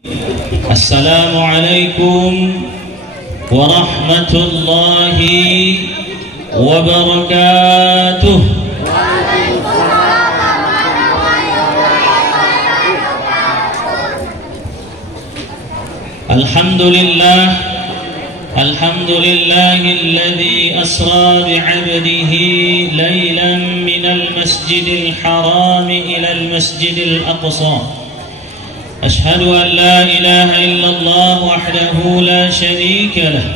Assalamualaikum warahmatullahi wabarakatuh. Alhamdulillah, alhamdulillahilladzi asra bi'abdihi laylan minal masjidil haram ilal masjidil aqsa. أشهد أن لا إله إلا الله وحده لا شريك له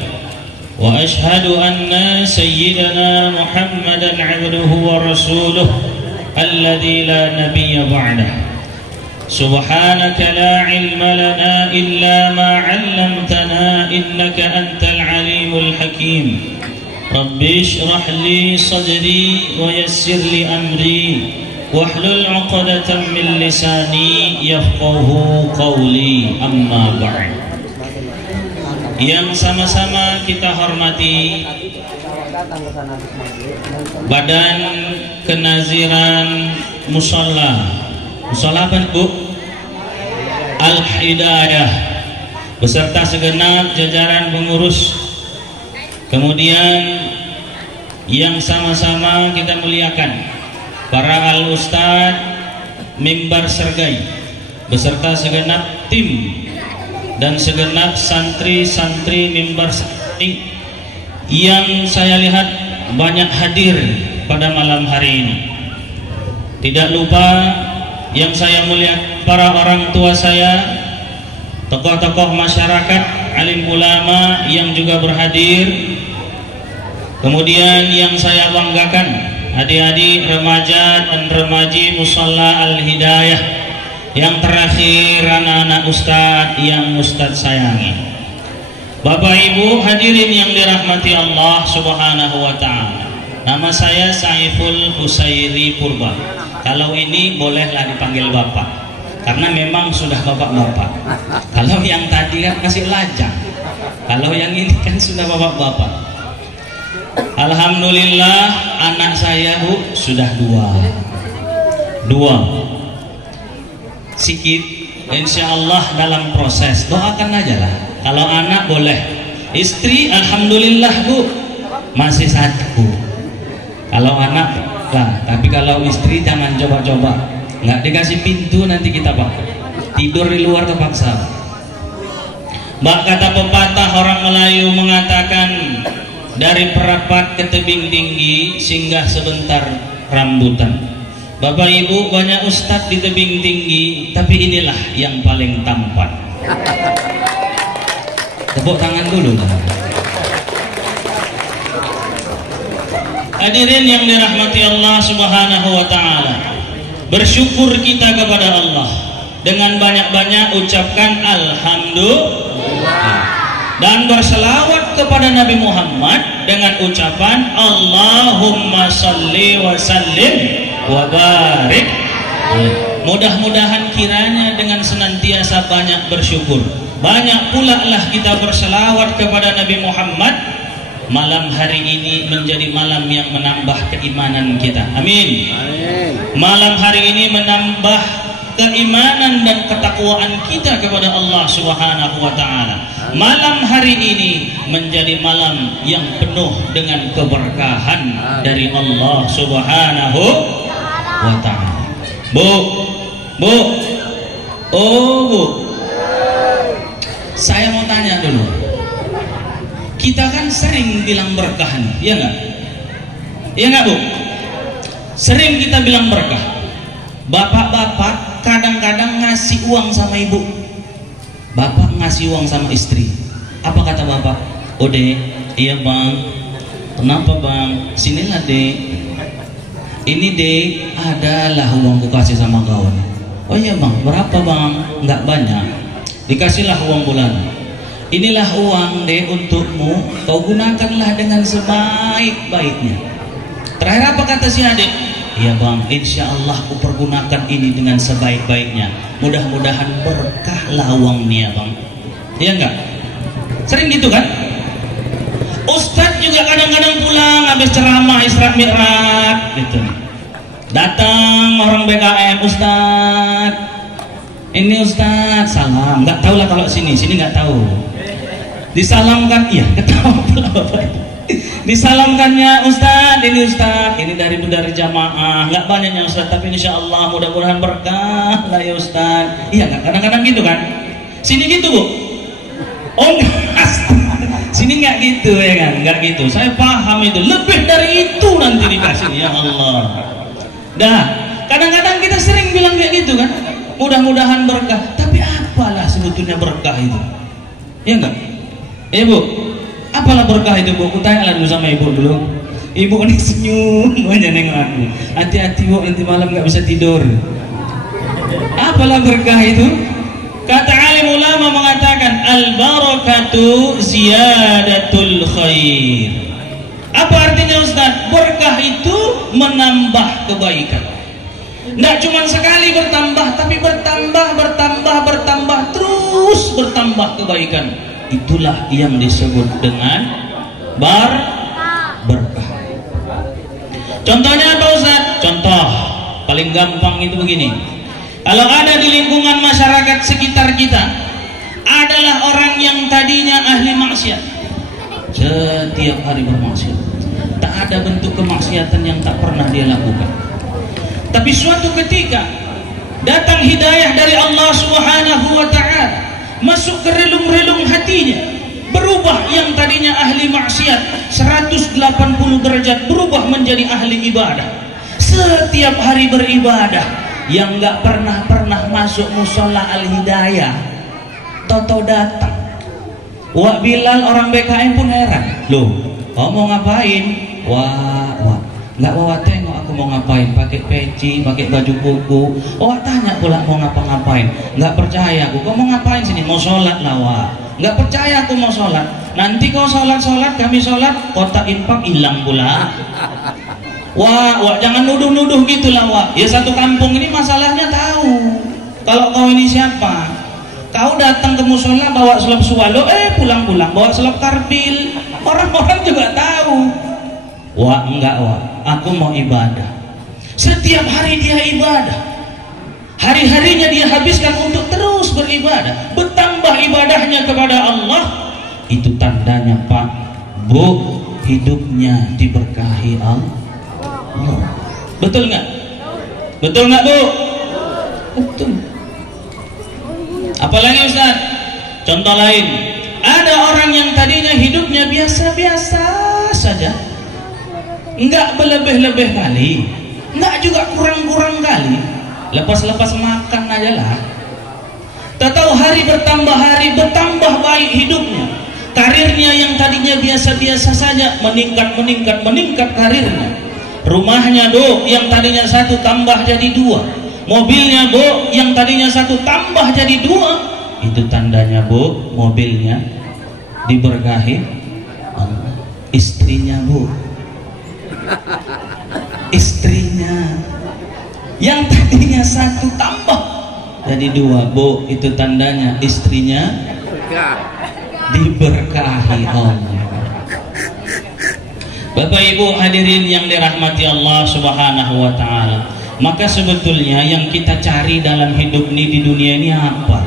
وأشهد أن سيدنا محمدا عبده ورسوله الذي لا نبي بعده. سبحانك لا علم لنا إلا ما علمتنا إنك أنت العليم الحكيم. رب اشرح لي صدري ويسر لي أمري wahlul 'uqdatam min lisani yafqahu qawli, amma ba'd. Yang sama-sama kita hormati Badan Kenaziran Musholla apa Bu? Al-Hidayah beserta segenap jajaran pengurus, kemudian yang sama-sama kita muliakan para al-ustad Mimbar Sergai beserta segenap tim dan segenap santri-santri Mimbar Sergai yang saya lihat banyak hadir pada malam hari ini. Tidak lupa yang saya muliakan para orang tua saya, tokoh-tokoh masyarakat, alim ulama yang juga berhadir. Kemudian yang saya banggakan adik-adik remaja dan remaji Musholla Al-Hidayah. Yang terakhir anak-anak ustadz yang ustadz sayangi. Bapak Ibu hadirin yang dirahmati Allah Subhanahu wa ta'ala. Nama saya Saiful Husairi Purba. Kalau ini bolehlah dipanggil Bapak, karena memang sudah bapak-bapak. Kalau yang tadi kan kasih lajang, kalau yang ini kan sudah bapak-bapak. Alhamdulillah anak saya Bu sudah dua sikit, insya Allah dalam proses, doakan aja lah. Kalau anak boleh, istri alhamdulillah Bu masih satu. Kalau anak lah, tapi kalau istri jangan coba-coba, nggak dikasih pintu nanti kita Pak tidur di luar terpaksa. Mbak, kata pepatah orang Melayu mengatakan, dari perapat ke tebing tinggi singgah sebentar rambutan. Bapak Ibu banyak ustadz di tebing tinggi, tapi inilah yang paling tampan. Tepuk tangan dulu. Hadirin yang dirahmati Allah Subhanahu wa ta'ala, bersyukur kita kepada Allah dengan banyak-banyak ucapkan alhamdulillah dan berselawat kepada Nabi Muhammad dengan ucapan Allahumma salli wa sallim wa barik. Mudah-mudahan kiranya dengan senantiasa banyak bersyukur, banyak pula lah kita berselawat kepada Nabi Muhammad, malam hari ini menjadi malam yang menambah keimanan kita. Amin. Malam hari ini menambah keimanan dan ketakwaan kita kepada Allah Subhanahu wa ta'ala. Malam hari ini menjadi malam yang penuh dengan keberkahan dari Allah Subhanahu wa ta'ala. Bu, saya mau tanya dulu. Kita kan sering bilang berkahan, iya nggak? Iya nggak Bu? Sering kita bilang berkah. Bapak-bapak kadang-kadang ngasih uang sama ibu, bapak ngasih uang sama istri. Apa kata bapak? Oh dek, iya bang. Kenapa bang? Sinilah dek, ini dek adalah uangku kasih sama kawan. Oh iya bang, berapa bang? Nggak banyak. Dikasihlah uang bulanan. Inilah uang dek untukmu, kau gunakanlah dengan sebaik-baiknya. Terakhir apa kata si adik? Iya bang, insya Allah aku pergunakan ini dengan sebaik-baiknya. Mudah-mudahan berkahlah uangnya bang. Iya enggak? Sering gitu kan? Ustadz juga kadang-kadang pulang habis ceramah Isra Mi'raj gitu. Datang orang BKM, Ustadz Ini Ustaz, salam. Nggak tahu lah kalau sini nggak tahu. Disalamkan, iya, ketawa pula Bapak. Disalamkannya Ustaz, ini dari jamaah. Nggak banyaknya Ustaz, tapi insya Allah mudah-mudahan berkah lah ya Ustaz. Iya nggak? Kadang-kadang gitu kan? Sini gitu Bu? Oh enggak, sini nggak gitu ya kan? Nggak gitu. Saya paham itu. Lebih dari itu nanti dikasih ya Allah. Dah, kadang-kadang kita sering bilang kayak gitu kan? Mudah-mudahan berkah. Tapi apalah sebetulnya berkah itu? Ya enggak? Ibu, apalah berkah itu Bu? Kutanya dulu sama Ibu dulu. Ibu ini senyum aja nengok aku. Hati-hati Bu, nanti malam nggak bisa tidur. Apalah berkah itu? Kata alim ulama mengatakan al-barakatu ziyadatul khair. Apa artinya Ustaz? Berkah itu menambah kebaikan. Tidak cuma sekali bertambah, tapi bertambah, terus bertambah kebaikan. Itulah yang disebut dengan berkah. Contohnya apa Ustaz? Contoh paling gampang itu begini. Kalau ada di lingkungan masyarakat sekitar kita adalah orang yang tadinya ahli maksiat, setiap hari bermaksiat, tak ada bentuk kemaksiatan yang tak pernah dia lakukan. Tapi suatu ketika datang hidayah dari Allah Subhanahu wa ta'ala, masuk ke relung-relung hatinya, berubah yang tadinya ahli maksiat 180 derajat, berubah menjadi ahli ibadah. Setiap hari beribadah. Yang nggak pernah masuk musola al-hidayah, toto datang. Wak Bilal orang BKM pun heran, loh, kamu mau ngapain? Wah, nggak bawa tengok aku mau ngapain, pakai peci, pakai baju kuku. Oh, tanya pula mau ngapa-ngapain? Nggak percaya aku, kau mau ngapain sini? Mau sholat lah, Wak. Nggak percaya aku mau sholat. Nanti kau sholat, kami sholat, kotak infak hilang pula. Wah, jangan nuduh-nuduh gitulah, Wak. Ya satu kampung ini masalahnya tahu. Kalau kau ini siapa? Kau datang ke musola bawa selop swalo, pulang-pulang bawa selop karbil. Orang-orang juga tahu. Wah, enggak, Wak. Aku mau ibadah. Setiap hari dia ibadah. Hari-harinya dia habiskan untuk terus beribadah. Bertambah ibadahnya kepada Allah. Itu tandanya, Pak, Bu, hidupnya diberkahi Allah. Betul nggak? Betul nggak Bu? Betul. Apalagi Ustaz? Contoh lain, ada orang yang tadinya hidupnya biasa-biasa saja, nggak berlebih-lebih kali, nggak juga kurang-kurang kali, lepas-lepas makan aja lah. Tak tahu hari bertambah baik hidupnya. Karirnya yang tadinya biasa-biasa saja meningkat karirnya. Rumahnya Bu yang tadinya 1 tambah jadi 2. Mobilnya Bu yang tadinya 1 tambah jadi 2. Itu tandanya Bu, mobilnya diberkahi Allah. Istrinya Bu, istrinya yang tadinya 1 tambah jadi 2 Bu, itu tandanya istrinya diberkahi Allah. Bapak Ibu hadirin yang dirahmati Allah Subhanahu wa ta'ala, maka sebetulnya yang kita cari dalam hidup ini di dunia ini apa?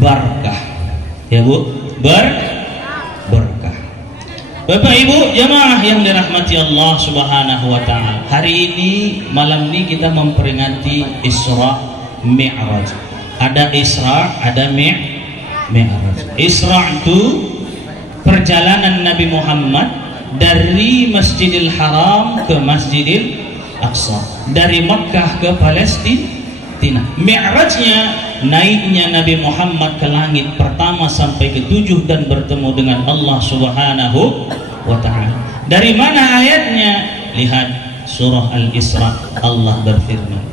Berkah. Ya Bu, berkah. Bapak Ibu jamaah yang dirahmati Allah Subhanahu wa ta'ala, hari ini malam ini kita memperingati Isra Mi'raj. Ada Isra, ada Mi'raj. Isra itu perjalanan Nabi Muhammad dari Masjidil Haram ke Masjidil Aqsa, dari Makkah ke Palestina. Mi'rajnya naiknya Nabi Muhammad ke langit pertama sampai ke-7 dan bertemu dengan Allah Subhanahu wa ta'ala. Dari mana ayatnya? Lihat surah Al-Isra, Allah berfirman,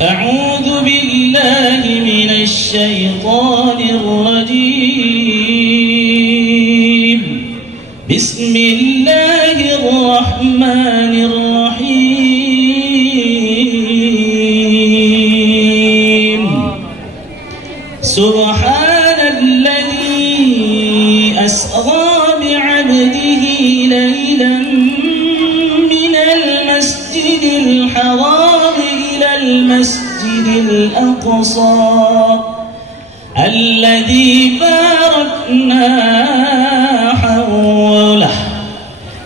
A'udzu billahi minasy syaithanir rajim. Bismillahirrahmanirrahim. Subhanalladzi asra bi'abdihi laylan minal masjidil haram ilal masjidil masjidil aqsa alladzi barakna hawlah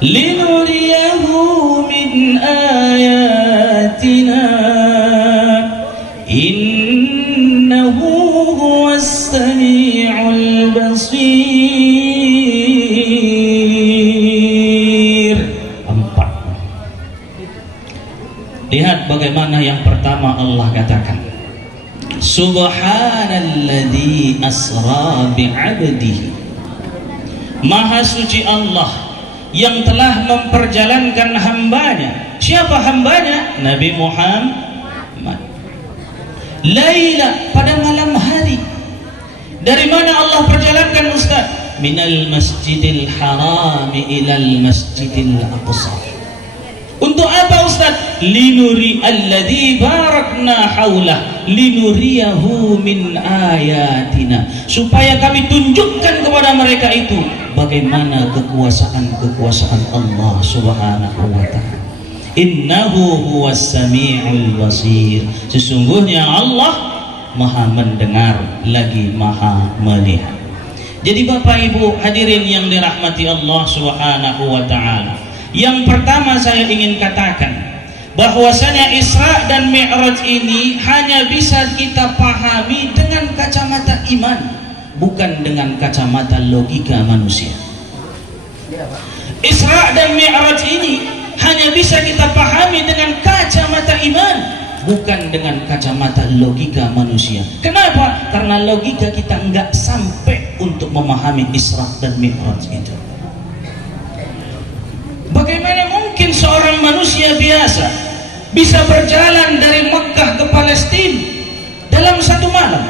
linuriyahu min ayatina innahu huwas sami'ul basir. 4. Lihat bagaimana yang pertama Allah katakan, Subhanalladzi asra bi'abdihi. Maha suci Allah yang telah memperjalankan hambanya. Siapa hambanya? Nabi Muhammad. Laila, pada malam hari. Dari mana Allah perjalankan Ustaz? Minal masjidil harami ilal masjidil aqsa. Untuk apa Ustaz? Linuri alladzi barakna haulah linuriyahu min ayatina, supaya kami tunjukkan kepada mereka itu bagaimana kekuasaan Allah Subhanahu wa taala. Innahu huwas sami'ul basir. Sesungguhnya Allah Maha mendengar lagi Maha melihat. Jadi Bapak Ibu hadirin yang dirahmati Allah Subhanahu wa taala, yang pertama saya ingin katakan bahwasanya Isra dan Mi'raj ini hanya bisa kita pahami dengan kacamata iman, bukan dengan kacamata logika manusia. Isra dan Mi'raj ini hanya bisa kita pahami dengan kacamata iman, bukan dengan kacamata logika manusia. Kenapa? Karena logika kita nggak sampai untuk memahami Isra dan Mi'raj itu. Bagaimana mungkin seorang manusia biasa bisa berjalan dari Mekkah ke Palestina dalam satu malam?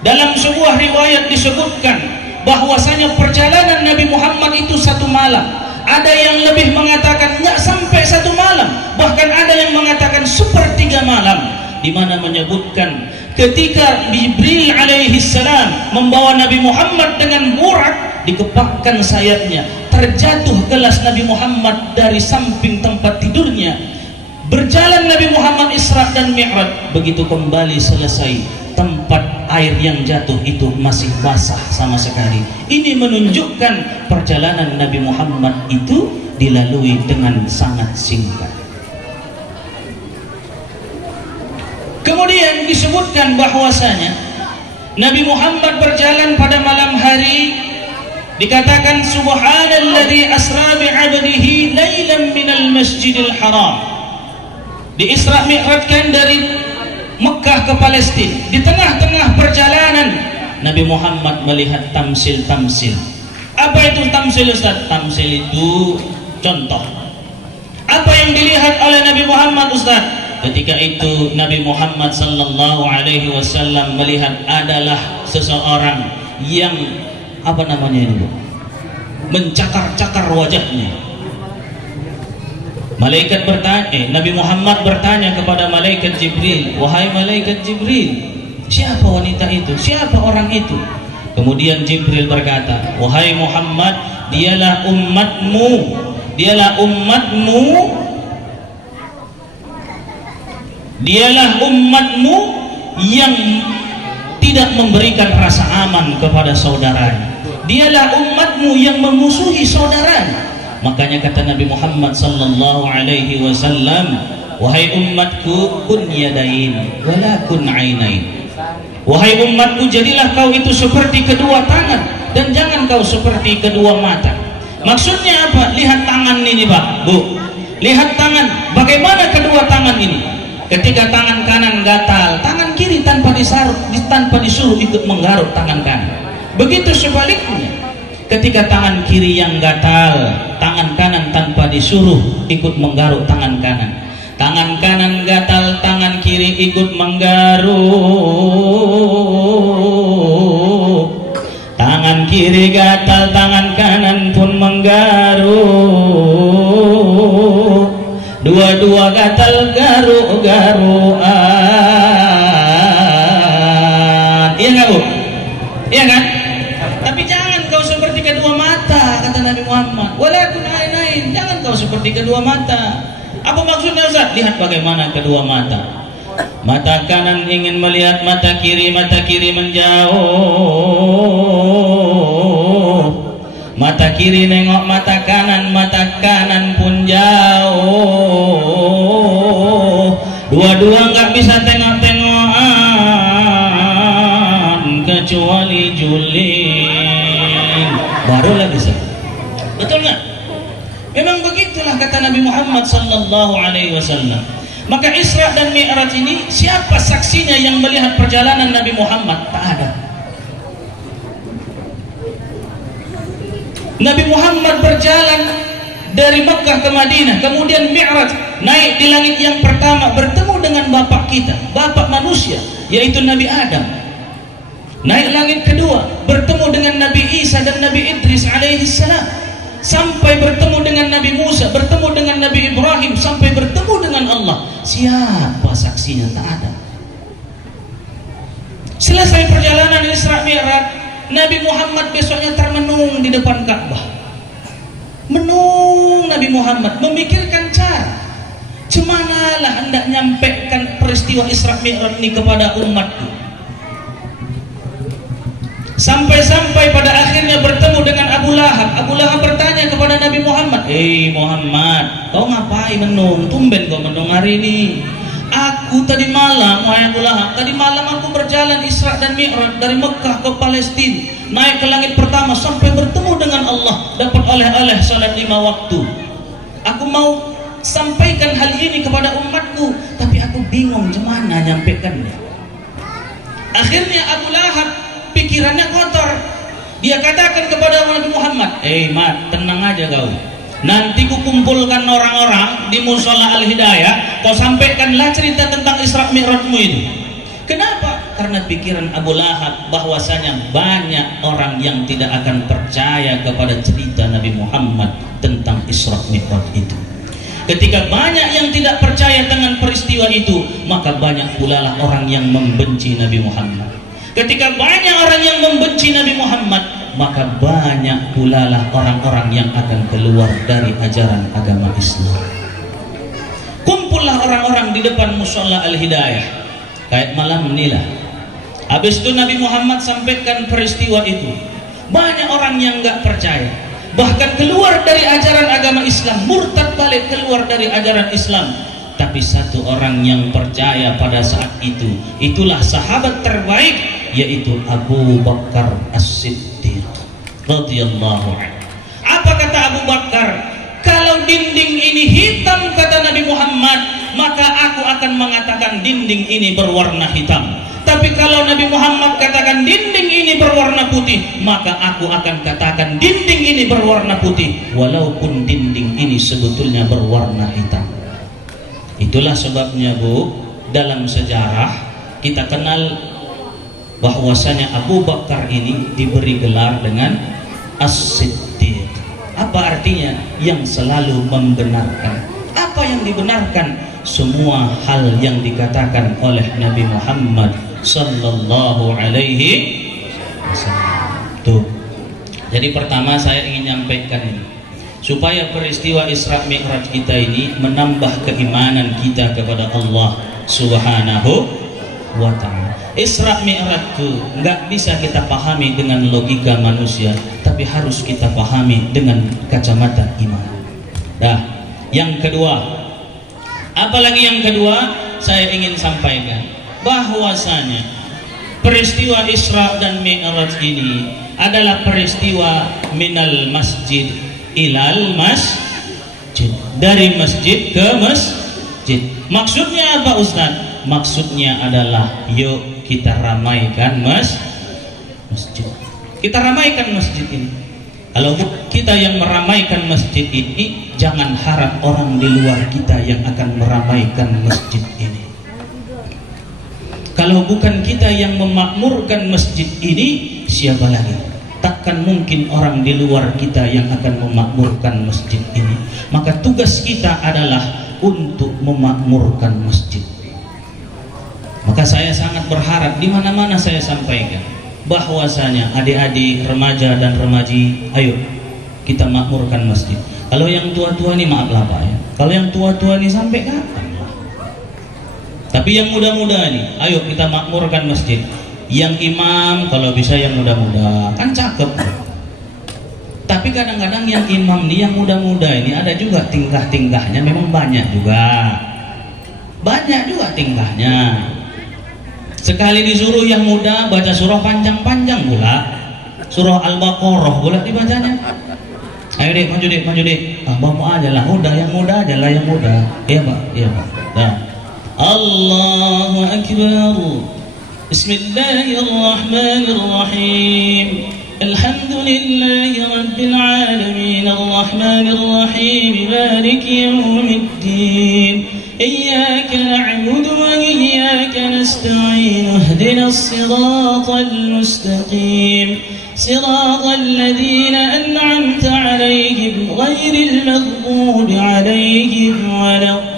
Dalam sebuah riwayat disebutkan bahwasanya perjalanan Nabi Muhammad itu satu malam. Ada yang lebih mengatakan nggak sampai satu malam, bahkan ada yang mengatakan sepertiga malam, di mana menyebutkan ketika Jibril alaihi salam membawa Nabi Muhammad dengan burak, dikepakkan sayapnya, terjatuh gelas Nabi Muhammad dari samping tempat tidurnya. Berjalan Nabi Muhammad Isra dan Mi'raj, begitu kembali selesai, tempat air yang jatuh itu masih basah sama sekali. Ini menunjukkan perjalanan Nabi Muhammad itu dilalui dengan sangat singkat. Kemudian disebutkan bahwasanya Nabi Muhammad berjalan pada malam hari. Dikatakan subhanalladzi asra bi'abdihi lailan minal masjidil haram. Di Isra Mi'rajkan dari Mekkah ke Palestina. Di tengah-tengah perjalanan Nabi Muhammad melihat tamsil-tamsil. Apa itu tamsil Ustaz? Tamsil itu contoh. Apa yang dilihat oleh Nabi Muhammad Ustaz? Ketika itu Nabi Muhammad sallallahu alaihi wasallam melihat adalah seseorang yang apa namanya ini, mencakar-cakar wajahnya. Malaikat bertanya, Nabi Muhammad bertanya kepada malaikat Jibril, wahai malaikat Jibril, siapa wanita itu? Siapa orang itu? Kemudian Jibril berkata, wahai Muhammad, dialah umatmu, dialah umatmu, dialah umatmu yang tidak memberikan rasa aman kepada saudaranya. Dialah umatmu yang memusuhi saudaranya. Makanya kata Nabi Muhammad sallallahu alaihi wasallam, wahai umatku, kun yadain wala kun ainain. Wahai umatku, jadilah kau itu seperti kedua tangan dan jangan kau seperti kedua mata. Maksudnya apa? Lihat tangan ini Pak, Bu. Lihat tangan. Bagaimana kedua tangan ini? Ketika tangan kanan gatal, tangan kiri tanpa disuruh ikut menggaruk tangan kanan. Begitu sebaliknya, ketika tangan kiri yang gatal, tangan kanan tanpa disuruh ikut menggaruk tangan kanan. Tangan kanan gatal, tangan kiri ikut menggaruk. Tangan kiri gatal, tangan kanan pun menggaruk. Dua-dua gatal garuk-garukan. Iya nggak Bu? Iya kan? Tapi jangan kau seperti kedua mata, kata Nabi Muhammad. Walakin ainain, jangan kau seperti kedua mata. Apa maksudnya Ustaz? Lihat bagaimana kedua mata. Mata kanan ingin melihat mata kiri menjauh. Mata kiri nengok mata kanan pun jauh. Dua-dua nggak bisa tengok-tengokan kecuali juling, barulah bisa. Betul nggak? Memang begitulah kata Nabi Muhammad sallallahu alaihi wasallam. Maka Isra dan Mi'raj ini, siapa saksinya yang melihat perjalanan Nabi Muhammad? Tak ada. Nabi Muhammad berjalan dari Mekah ke Madinah, kemudian Mi'raj, naik di langit yang pertama, bertemu dengan bapak kita, bapak manusia, yaitu Nabi Adam. Naik langit kedua, bertemu dengan Nabi Isa dan Nabi Idris alaihi salam, sampai bertemu dengan Nabi Musa, bertemu dengan Nabi Ibrahim, sampai bertemu dengan Allah. Siapa saksinya? Tak ada. Selesai perjalanan Isra Mi'raj, Nabi Muhammad besoknya termenung di depan Ka'bah. Menung Nabi Muhammad, memikirkan cara cemanalah hendak nyampaikan peristiwa Isra Mi'raj ini kepada umatku. Sampai-sampai pada akhirnya bertemu dengan Abu Lahab. Abu Lahab bertanya kepada Nabi Muhammad, Muhammad, kau ngapain menung? Tumben kau menung hari ini. Aku tadi malam, wahai Abu Lahab, tadi malam aku berjalan Isra dan Mi'raj dari Mekah ke Palestina, naik ke langit pertama sampai bertemu dengan Allah, dapat oleh-oleh salat 5 waktu. Aku mau sampaikan hal ini kepada umatku, tapi aku bingung gimana nyampaikannya. Akhirnya Abu Lahab pikirannya kotor. Dia katakan kepada Nabi Muhammad, Mat, tenang aja kau. Nanti ku kumpulkan orang-orang di Musola Al-Hidayah, kau sampaikanlah cerita tentang Isra Mi'rajmu itu. Kenapa? Karena pikiran Abu Lahab bahwasanya banyak orang yang tidak akan percaya kepada cerita Nabi Muhammad tentang Isra Mi'raj itu. Ketika banyak yang tidak percaya dengan peristiwa itu, maka banyak pula lah orang yang membenci Nabi Muhammad. Ketika banyak orang yang membenci Nabi Muhammad, maka banyak pula lah orang-orang yang akan keluar dari ajaran agama Islam. Kumpullah orang-orang di depan Musola Al-Hidayah kayak malam inilah. Habis itu Nabi Muhammad sampaikan peristiwa itu. Banyak orang yang nggak percaya, bahkan keluar dari ajaran agama Islam, murtad balik keluar dari ajaran Islam. Tapi satu orang yang percaya pada saat itu, itulah sahabat terbaik, yaitu Abu Bakar As-Siddiq radhiyallahu anhu. Apa kata Abu Bakar? Kalau dinding ini hitam, kata Nabi Muhammad, maka aku akan mengatakan dinding ini berwarna hitam. Tapi kalau Nabi Muhammad katakan dinding ini berwarna putih, maka aku akan katakan dinding ini berwarna putih, walaupun dinding ini sebetulnya berwarna hitam. Itulah sebabnya, Bu, dalam sejarah kita kenal bahwasanya Abu Bakar ini diberi gelar dengan As-Siddiq. Apa artinya? Yang selalu membenarkan. Apa yang dibenarkan? Semua hal yang dikatakan oleh Nabi Muhammad sallallahu alaihi wasallam. Tuh. Jadi pertama saya ingin nyampaikan ini, supaya peristiwa Isra Mi'raj kita ini menambah keimanan kita kepada Allah Subhanahu wa ta'ala. Isra Mi'raj itu nggak bisa kita pahami dengan logika manusia, tapi harus kita pahami dengan kacamata iman. Dah, yang kedua, apalagi yang kedua saya ingin sampaikan bahwasanya peristiwa Isra dan Mi'raj ini adalah peristiwa minal masjid ilal masjid, dari masjid ke masjid. Maksudnya apa, Ustaz? Maksudnya adalah yuk kita ramaikan masjid. Kita ramaikan masjid ini. Kalau kita yang meramaikan masjid ini, jangan harap orang di luar kita yang akan meramaikan masjid ini. Kalau bukan kita yang memakmurkan masjid ini, siapa lagi? Takkan mungkin orang di luar kita yang akan memakmurkan masjid ini. Maka tugas kita adalah untuk memakmurkan masjid. Maka saya sangat berharap, di mana-mana saya sampaikan bahwasanya adik-adik, remaja dan remaji, ayo kita makmurkan masjid. Kalau yang tua-tua ini maaflah Pak ya, kalau yang tua-tua ini sampai kapan? Tapi yang muda-muda nih, ayo kita makmurkan masjid. Yang imam kalau bisa yang muda-muda, kan cakep. Tapi kadang-kadang yang imam nih, yang muda-muda ini ada juga tingkah-tingkahnya, memang banyak juga tingkahnya. Sekali disuruh yang muda baca surah panjang-panjang pula, surah Al-Baqarah pula dibacanya. Ayo dek, maju dek. Bapak aja lah, yang muda aja lah, yang muda. Iya pak. Nah. Allahu Akbar. Bismillahirrahmanirrahim. Alhamdulillahi Rabbil Alamin. Ar-Rahmanir-Rahim. Maliki Yawmiddin. Iyyaka na'budu wa iyyaka nasta'in. Ihdinas siratal mustaqim. Siratal ladzina an'amta 'alaihim ghairil maghdubi 'alaihim waladdallin.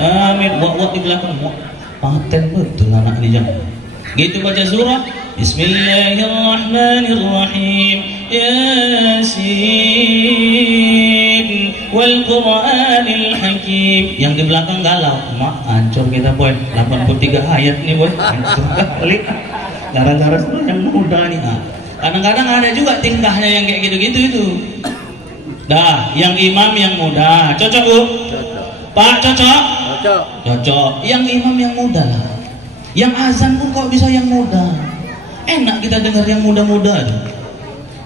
Amin. Wak di belakang. Paten betul anak ini jangan. Gitu baca surah. Bismillahirrahmanirrahim. Yasin wal Qur'anil Hakim. Yang di belakang galau. Mak, hancur kita boy. 83 ayat nih boy. Hancur kali. Gara-gara yang muda nih. Kadang-kadang ada juga tingkahnya yang kayak gitu-gitu itu. Dah, yang imam yang muda. Cocok bu? Pak cocok? Cocok. Yang imam yang muda lah. Yang azan pun kok bisa yang muda. Enak kita dengar yang muda-muda tuh.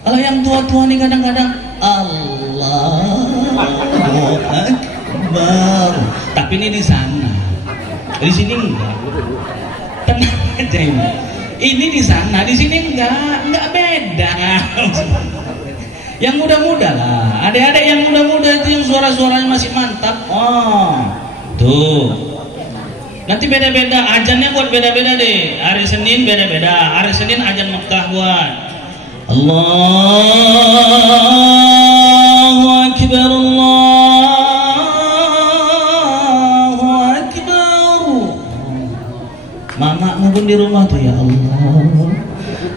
Kalau yang tua-tua nih kadang-kadang Allahu Akbar. Tapi ini di sana. Di sini enggak. Tenang aja ini. Ini di sana, di sini enggak beda. Yang muda-muda lah. Adik-adik yang muda-muda itu yang suara-suaranya masih mantap. Oh, tuh. Nanti beda-beda, ajannya buat beda-beda deh. Hari Senin beda-beda. Hari Senin ajan Mekah buat Allahu Akbar, Allahu Akbar. Mamamu pun di rumah tuh, ya Allah.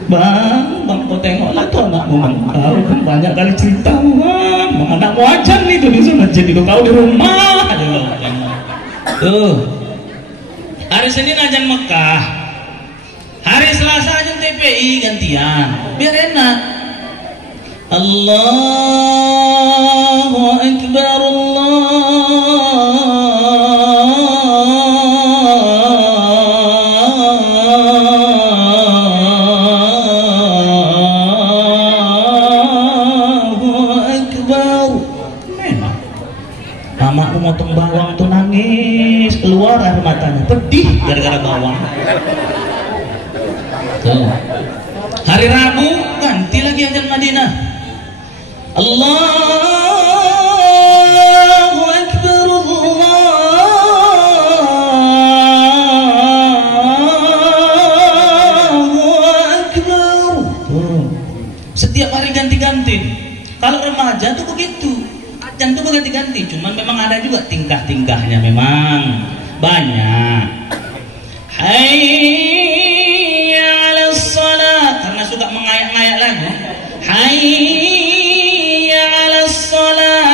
Bang, kau tengoklah tuh anakmu, bang. Kau kan banyak kali cerita, bang. Anakmu ajan nih tuh di sana, jadi kau di rumah aja loh. Tuh. Hari Senin ajan Mekah, hari Selasa ajan TPI gantian, biar enak. Allahu Akbar, Allahu Akbar. Enak. Mamaku motong bawang tuh nangis, keluar air matanya, pedih gara-gara bawang. Tuh. Hari Rabu ganti lagi ajan Madinah. Allahu Akbar, Allahu Akbar. Tuh. Setiap hari ganti-ganti. Kalau remaja tuh begitu. Ajan tuh berganti-ganti, cuman memang ada juga tingkah-tingkahnya, memang banyak. Hayya 'alas shalah, karena suka mengayak-ngayak lagu. Hayya 'alas shalah,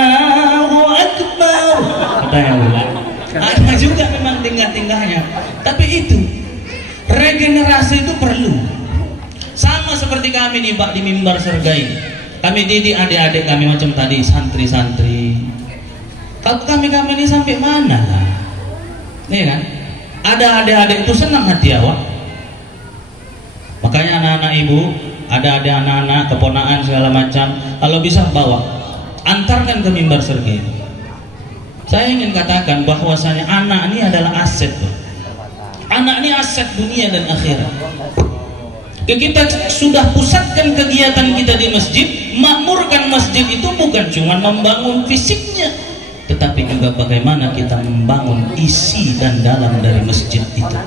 Allahu Akbar. Ada juga memang tingkah-tingkahnya. Tapi itu regenerasi itu perlu. Sama seperti kami nih Pak di mimbar Sergai. Kami didik adik-adik kami macam tadi, santri-santri. Kalau kami ini sampai mana lah? Nih kan? Ada adik-adik itu senang hati awak. Makanya anak-anak ibu, ada anak-anak, keponakan segala macam, kalau bisa bawa, antarkan ke mimbar Sergai. Saya ingin katakan bahwasanya anak ini adalah aset. Anak ini aset dunia dan akhirat. Kita sudah pusatkan kegiatan kita di masjid. Makmurkan masjid itu bukan cuma membangun fisiknya, tetapi juga bagaimana kita membangun isi dan dalam dari masjid itu.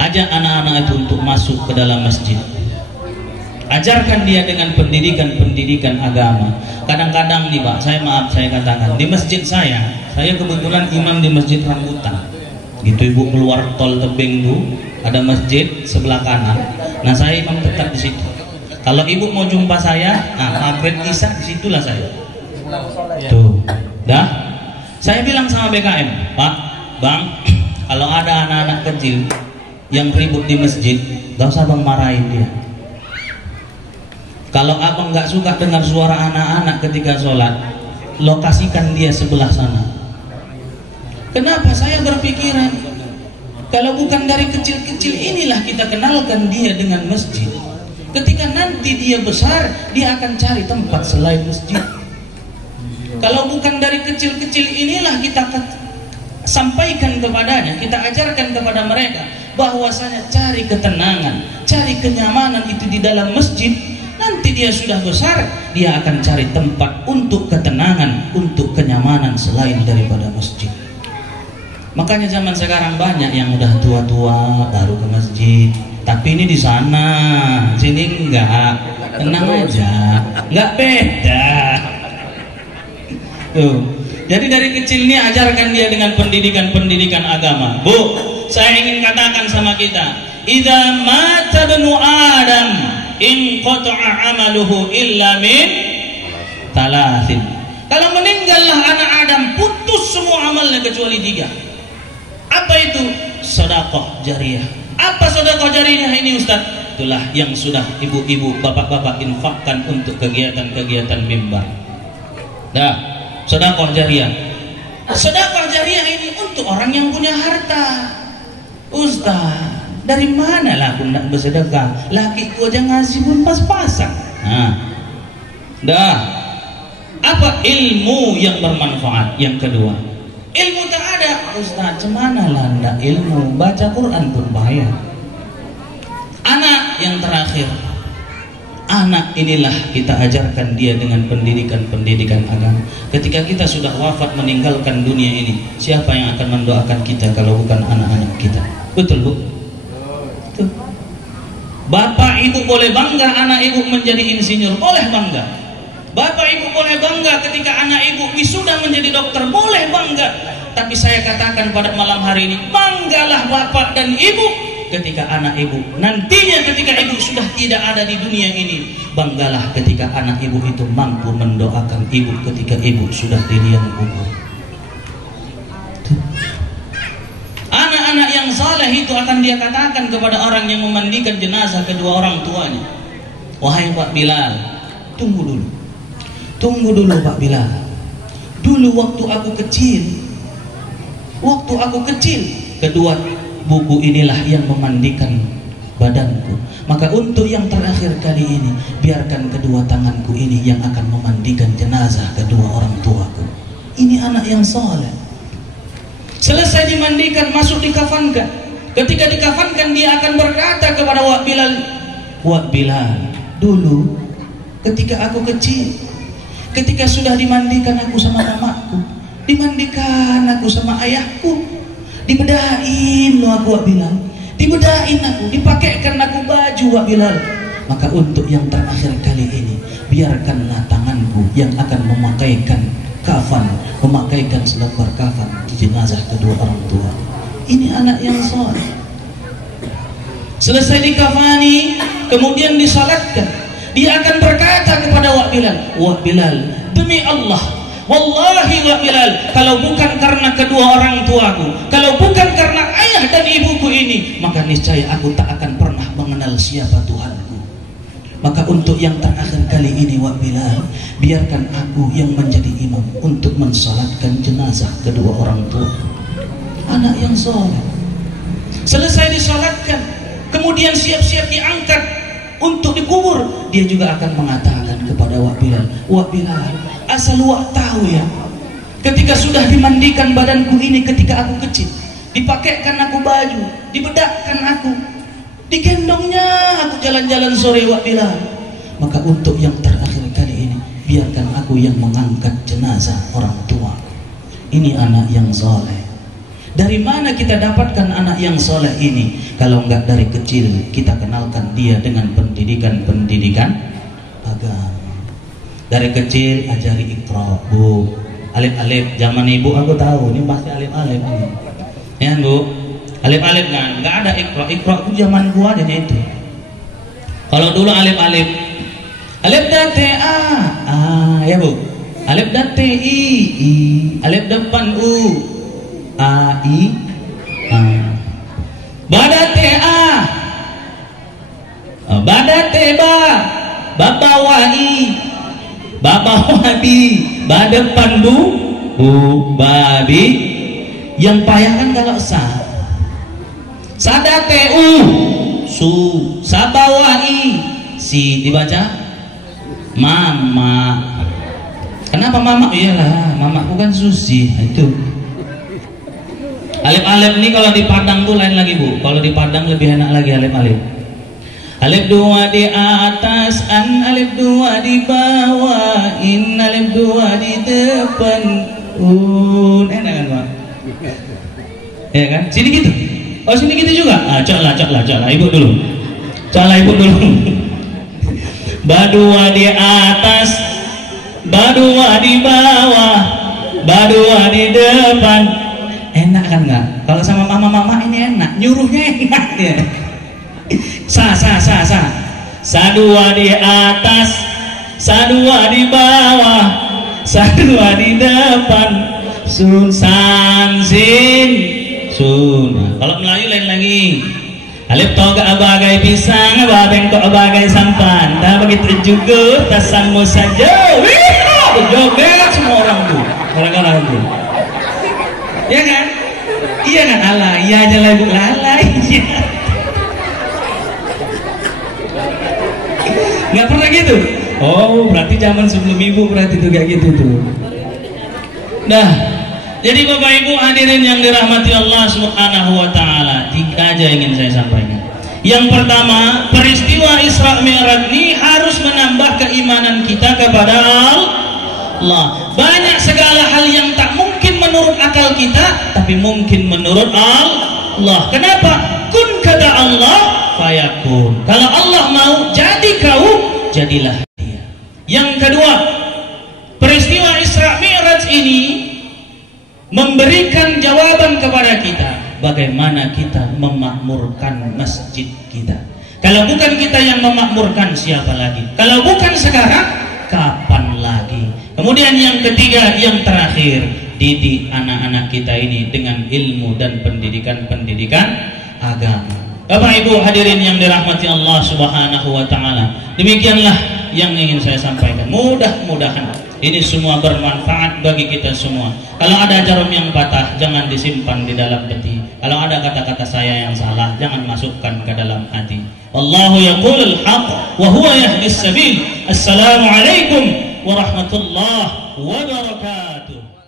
Ajak anak-anak itu untuk masuk ke dalam masjid. Ajarkan dia dengan pendidikan agama. Kadang-kadang nih Pak, saya katakan, di masjid saya kebetulan imam di masjid Rambutan. Gitu ibu keluar tol Tebing tuh ada masjid sebelah kanan. Nah saya imam tetap di situ. Kalau ibu mau jumpa saya, maghrib isya disitulah saya. Tuh, dah. Saya bilang sama BKM, Pak, Bang, kalau ada anak-anak kecil yang ribut di masjid, gak usah bang marahin dia. Kalau abang gak suka dengar suara anak-anak ketika sholat, lokasikan dia sebelah sana. Kenapa? Saya berpikiran, kalau bukan dari kecil-kecil inilah kita kenalkan dia dengan masjid. Ketika nanti dia besar, dia akan cari tempat selain masjid. Kalau bukan dari kecil-kecil inilah kita sampaikan kepadanya, kita ajarkan kepada mereka bahwasanya cari ketenangan, cari kenyamanan itu di dalam masjid. Nanti dia sudah besar, dia akan cari tempat untuk ketenangan, untuk kenyamanan selain daripada masjid. Makanya zaman sekarang banyak yang udah tua-tua baru ke masjid, tapi ini di sana, sini enggak, tenang aja, enggak beda. Tuh. Jadi dari kecil ini ajarkan dia dengan pendidikan agama. Bu, saya ingin katakan sama kita, idza mata ibnu Adam in qata'a amaluhu illa min thalathin. Kalau meninggallah anak Adam, putus semua amalnya kecuali 3. Apa itu? Sedekah jariyah. Apa sedekah jariyah ini Ustaz? Itulah yang sudah ibu-ibu, bapak-bapak infakkan untuk kegiatan-kegiatan mimbar. Dah, sedekah jariyah. Sedekah jariyah ini untuk orang yang punya harta. Ustaz, dari mana lah aku nak bersedekah? Lakiku aja ngasih pun pas-pasan. Nah, dah. Apa? Ilmu yang bermanfaat. Yang kedua, ilmu tak ada. Ustaz, cemana lah ndak ilmu, baca Quran pun bahaya. Anak yang terakhir, anak inilah kita ajarkan dia dengan pendidikan agama. Ketika kita sudah wafat meninggalkan dunia ini, siapa yang akan mendoakan kita kalau bukan anak-anak kita? Betul bu? Betul. Bapak ibu boleh bangga anak ibu menjadi insinyur, boleh bangga. Bapak ibu boleh bangga ketika anak ibu wisuda menjadi dokter, boleh bangga. Tapi saya katakan pada malam hari ini, banggalah bapak dan ibu ketika anak ibu nantinya, ketika ibu sudah tidak ada di dunia ini, banggalah ketika anak ibu itu mampu mendoakan ibu ketika ibu sudah di liang kubur. Anak-anak yang saleh itu akan dia katakan kepada orang yang memandikan jenazah kedua orang tuanya, wahai Pak Bilal, tunggu dulu Pak Bilal. Dulu waktu aku kecil, kedua buku inilah yang memandikan badanku. Maka untuk yang terakhir kali ini, biarkan kedua tanganku ini yang akan memandikan jenazah kedua orang tuaku. Ini anak yang saleh. Selesai dimandikan, masuk dikafankan. Ketika dikafankan, dia akan berkata kepada Wak Bilal, Wak Bilal, dulu ketika aku kecil, ketika sudah dimandikan aku sama mamaku, dimandikan aku sama ayahku, dibedain lo aku Wak Bilal, dibedain aku, dipakaikan aku baju Wak Bilal. Maka untuk yang terakhir kali ini, biarkanlah tanganku yang akan memakaikan kafan, memakaikan selembar kafan di jenazah kedua orang tua. Ini anak yang soleh. Selesai dikafani, kemudian disalatkan, dia akan berkata kepada Wak Bilal, demi Allah, wallahi Wak Bilal, kalau bukan karena kedua orang tuaku, kalau bukan karena ayah dan ibuku ini, maka niscaya aku tak akan pernah mengenal siapa Tuhanku. Maka untuk yang terakhir kali ini Wak Bilal, biarkan aku yang menjadi imam untuk mensalatkan jenazah kedua orang tua. Anak yang soleh. Selesai disalatkan, kemudian siap-siap diangkat untuk dikubur, dia juga akan mengatakan kepada Wak Bilal, Wak Bilal, asal Wak tahu ya, ketika sudah dimandikan badanku ini ketika aku kecil, dipakaikan aku baju, dibedakkan aku, digendongnya aku jalan-jalan sore Wak Bilal. Maka untuk yang terakhir kali ini, biarkan aku yang mengangkat jenazah orang tua. Ini anak yang soleh. Dari mana kita dapatkan anak yang soleh ini? Kalau enggak dari kecil kita kenalkan dia dengan pendidikan agama. Dari kecil ajari Iqra, Bu. Alif-alif, zaman ibu aku tahu, ini pasti alif-alif ini. Ya Bu, alif-alif kan, nggak ada ikra. Ikra itu zaman gua aja itu. Kalau dulu alif-alif, alif dan t a, ya Bu, alif dan t i, alif depan u, a i, bada t a, bada t ba, babawa i, babawa bi, ba depan bu, babi. Yang payah kan kalau sada tu su, sabawai si dibaca mama. Kenapa mama? Iyalah, mama bukan Susi. Itu alif-alif nih kalau di Padang tuh lain lagi Bu. Kalau di Padang lebih enak lagi alif-alif. Alif dua di atas, an alif dua di bawah, in alif dua di depan, enak kan Pak? Ya kan? Sini gitu. Oh sini gitu juga. Coklah ibu dulu. Ibu dulu. Badua di atas, badua di bawah, badua di depan. Enak kan nggak? Kalau sama mama ini enak, nyuruhnya enak ya. Sa. Sadua di atas, sadua di bawah, sadua di depan. Sun san sin sun. Kalau Melayu lain lagi. Alif toga abagai pisang, babeng kok abagai sampan. Dah begitu juga tasanmu saja. Joget semua orang tuh. Orang-orang tuh. Ya kan? Iya kan? Alah, iya aja lah ibu. Alah, iya. Nggak pernah gitu. Oh, berarti zaman sebelum ibu berarti tuh kayak gitu tuh. Nah, jadi Bapak Ibu hadirin yang dirahmati Allah Subhanahu wa taala, 3 aja ingin saya sampaikan. Yang pertama, peristiwa Isra Mi'raj ini harus menambah keimanan kita kepada Allah. Banyak segala hal yang tak mungkin menurut akal kita, tapi mungkin menurut Allah. Kenapa? Kun kata Allah, fayakun. Kalau Allah mau jadi kau, jadilah dia. Yang kedua, peristiwa Isra Mi'raj ini memberikan jawaban kepada kita bagaimana kita memakmurkan masjid kita. Kalau bukan kita yang memakmurkan, siapa lagi? Kalau bukan sekarang, kapan lagi? Kemudian yang ketiga, yang terakhir, didik anak-anak kita ini dengan ilmu dan pendidikan agama. Bapak Ibu hadirin yang dirahmati Allah Subhanahu wa taala, demikianlah yang ingin saya sampaikan. Mudah-mudahan ini semua bermanfaat bagi kita semua. Kalau ada jarum yang patah, jangan disimpan di dalam peti. Kalau ada kata-kata saya yang salah, jangan masukkan ke dalam hati. Wallahu yaqulul haq wa huwa yahdis sabil. Assalamualaikum warahmatullahi wabarakatuh.